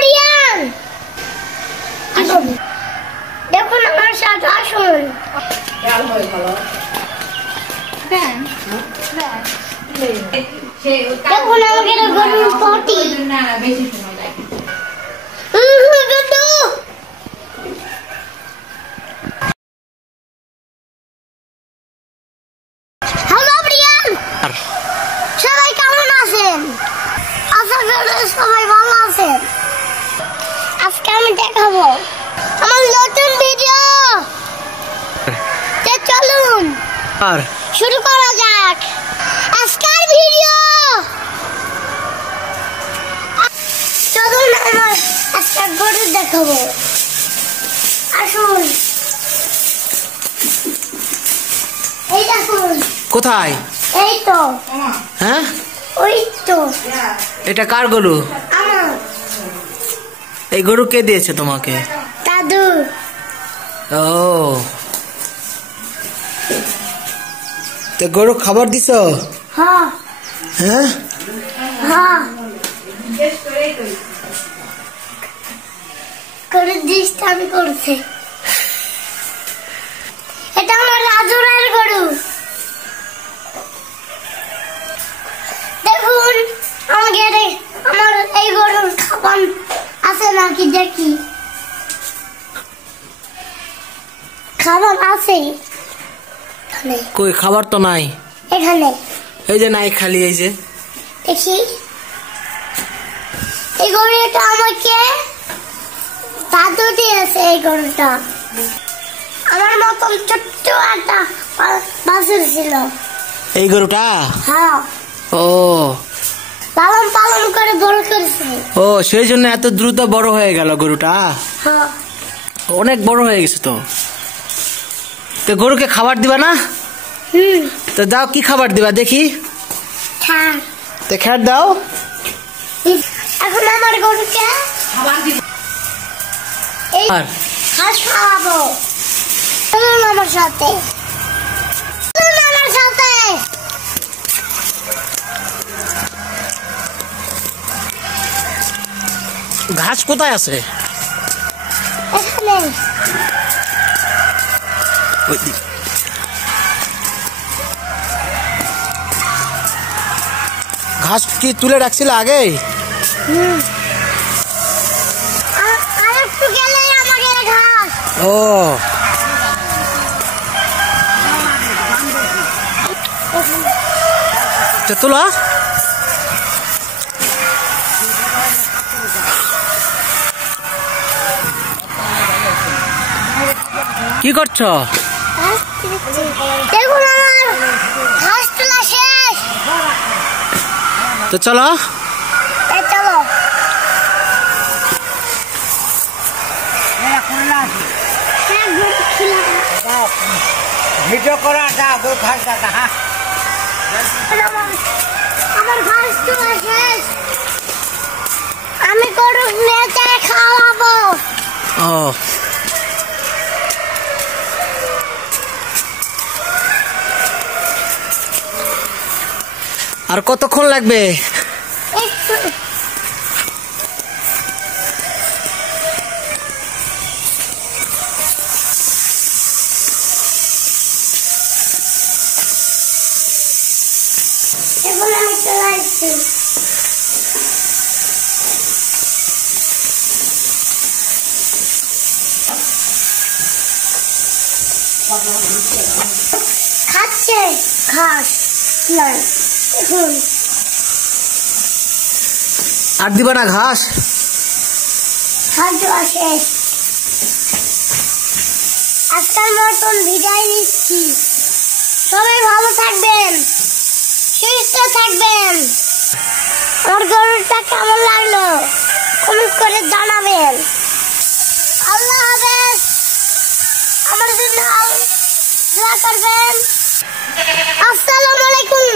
Brian, দেখুন আমার সাথে আসুন। দেখুন আমাকে গরুর পটি। হ্যালো ব্রিয়ান, সবাই কেমন আছেন? আশা করি সবাই ভালো আছেন। আজকে আমি দেখাবো আমার নতুন ভিডিও। চলুন শুরু করা যাক আজকের ভিডিও। চলুন আমার আজকে গরু দেখাবো, আসুন। এই দেখুন। কোথায়? এই তো। হ্যাঁ, ওই তো। এটা কার গরু? আমার। এই গরু কে দিয়েছে তোমাকে? দাদু। ও, তো গরু খাবার দিছো? হ্যাঁ হ্যাঁ হ্যাঁ, করে ডিস্টার্ব করছে। এটা আমার রাজুরের গরু। দেখুন আমার এই গরুর খাবার আছে নাকি দেখি। খাবার আছে কই? খাবার তো নাই এখানে। এই যে নাই, খালি এই যে। দেখি এই গরুটা আমাকে দাদু দিয়েছে। এই গরুটা আমার মতন ছোট্ট একটা বাছুর ছিল। এই গরুটা? হ্যাঁ। ও, লালন পালন করে বড় করেছে। ও সেই জন্য এত দ্রুত বড় হয়ে গেল গরুটা। হ্যাঁ, অনেক বড় হয়ে গেছে তো। তো গরুকে খাবার দিবা না? তো দাও, কি খাবার দিবা দেখি? হ্যাঁ। তো খ্যাট দাও। এখন আমার গরুকে খাবার দিব। এই ঘাস খাওয়াবো। চলুন আমার সাথে, চলুন আমার সাথে। ঘাস কোথায় আছে? এখানে। ঘাস কি তুলে রাখছিল আগে? আরেকটু গেলে আমাকে ঘাস। ও, তুলো। কি করছো? দেখুন আমার ঘাস তোলা শেষ। তো চলো। চলো। ভিডিও করা যাও, ঘাস দেখা। হ্যাঁ, আমার ঘাস তোলা শেষ। আমি গরু নিয়ে যাই খাওয়াবো। ও, আর কতক্ষণ লাগবে? এখন আমি চলে আসছি। খাচ্ছে ঘাস। এখন আর দিবা না ঘাস? ঘাস দেওয়া শেষ। আজকের মতন বিদায় নিচ্ছি। সবাই ভালো থাকবেন, সুস্থ থাকবেন। আমার গরুটা কেমন লাগলো কমেন্ট করে জানাবেন। আল্লাহ হাফেজ। আমার জন্য দোয়া করবেন। আসসালামু আলাইকুম।